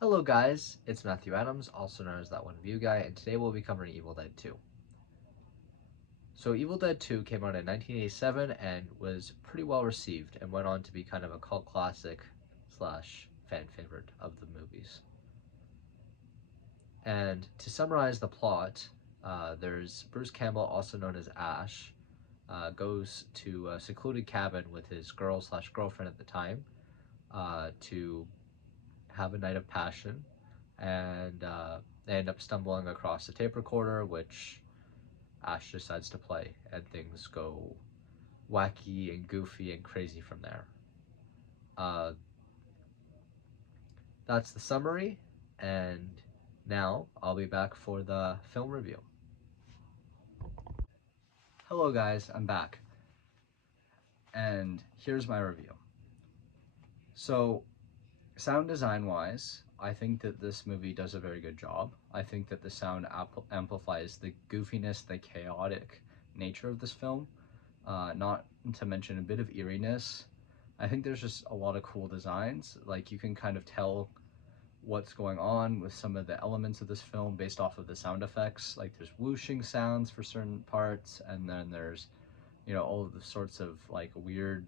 Hello guys, it's Matthew Adams, also known as That One View Guy, and today we'll be covering Evil Dead 2. So Evil Dead 2 came out in 1987 and was pretty well received and went on to be kind of a cult classic slash fan favorite of the movies. And to summarize the plot, there's Bruce Campbell, also known as Ash, goes to a secluded cabin with his girl slash girlfriend at the time to have a night of passion, and they end up stumbling across a tape recorder, which Ash decides to play, and things go wacky and goofy and crazy from there. Uh, that's the summary, and now I'll be back for the film review. Hello guys, I'm back, and here's my review. So, sound design wise, I think that this movie does a very good job. I think that the sound amplifies the goofiness, the chaotic nature of this film, not to mention a bit of eeriness. I think there's just a lot of cool designs. Like, you can kind of tell what's going on with some of the elements of this film based off of the sound effects. Like, there's whooshing sounds for certain parts, and then there's, all of the sorts of like weird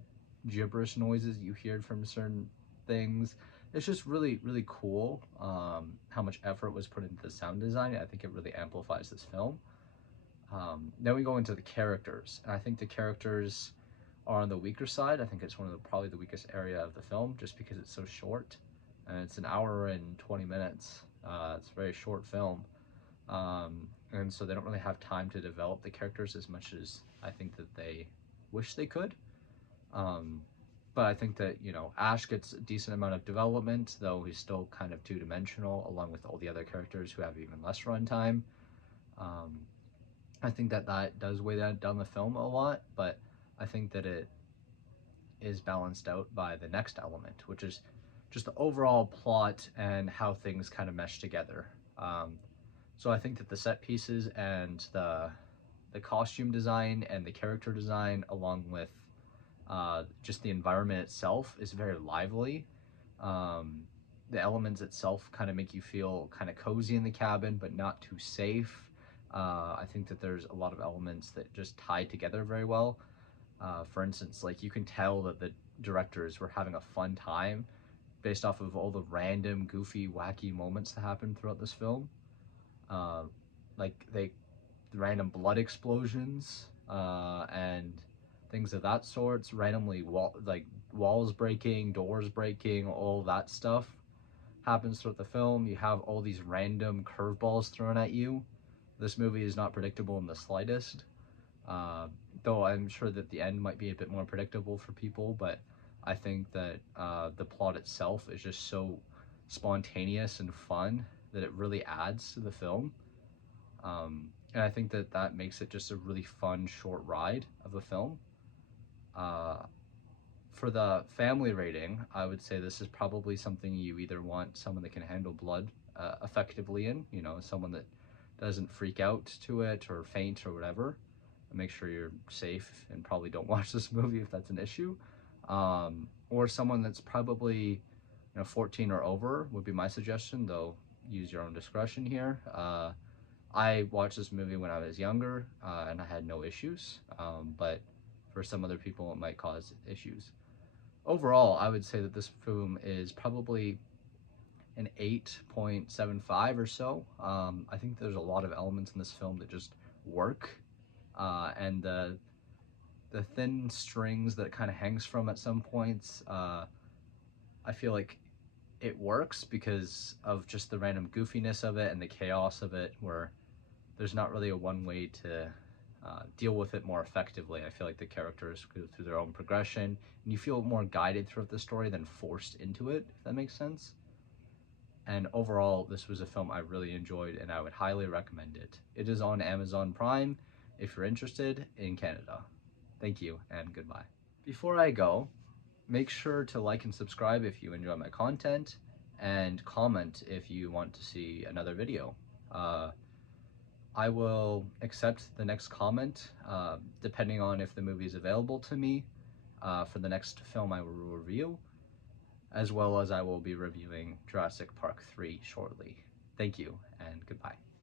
gibberish noises you hear from certain things. It's just really, really cool how much effort was put into the sound design. I think it really amplifies this film. Then we go into the characters, and I think the characters are on the weaker side. I think it's one of probably the weakest area of the film, just because it's so short, and it's an hour and 20 minutes. It's a very short film, and so they don't really have time to develop the characters as much as I think that they wish they could. But I think that, Ash gets a decent amount of development, though he's still kind of two-dimensional, along with all the other characters who have even less runtime. I think that does weigh down the film a lot, but I think that it is balanced out by the next element, which is just the overall plot and how things kind of mesh together. So I think that the set pieces and the costume design and the character design, along with just the environment itself, is very lively. The elements itself kind of make you feel kind of cozy in the cabin, but not too safe. I think that there's a lot of elements that just tie together very well. For instance, like, you can tell that the directors were having a fun time based off of all the random, goofy, wacky moments that happen throughout this film. Uh, like, random blood explosions and things of that sorts, randomly walls breaking, doors breaking, all that stuff happens throughout the film. You have all these random curveballs thrown at you. This movie is not predictable in the slightest, though I'm sure that the end might be a bit more predictable for people, but I think that the plot itself is just so spontaneous and fun that it really adds to the film. And I think that that makes it just a really fun short ride of a film. For the family rating, I would say this is probably something you either want someone that can handle blood effectively in, someone that doesn't freak out to it or faint or whatever. Make sure you're safe and probably don't watch this movie if that's an issue. Or someone that's probably 14 or over would be my suggestion, though use your own discretion here. I watched this movie when I was younger, and I had no issues, but for some other people it might cause issues. Overall, I would say that this film is probably an 8.75 or so. I think there's a lot of elements in this film that just work, and the thin strings that it kind of hangs from at some points, I feel like it works because of just the random goofiness of it and the chaos of it, where there's not really a one way to deal with it more effectively. I feel like the characters go through their own progression, and you feel more guided throughout the story than forced into it, if that makes sense. And overall, this was a film I really enjoyed, and I would highly recommend it. It is on Amazon Prime if you're interested in Canada. Thank you, and goodbye. Before I go, make sure to like and subscribe if you enjoy my content, and comment if you want to see another video. I will accept the next comment, depending on if the movie is available to me for the next film I will review. as well as I will be reviewing Jurassic Park 3 shortly. Thank you, and goodbye.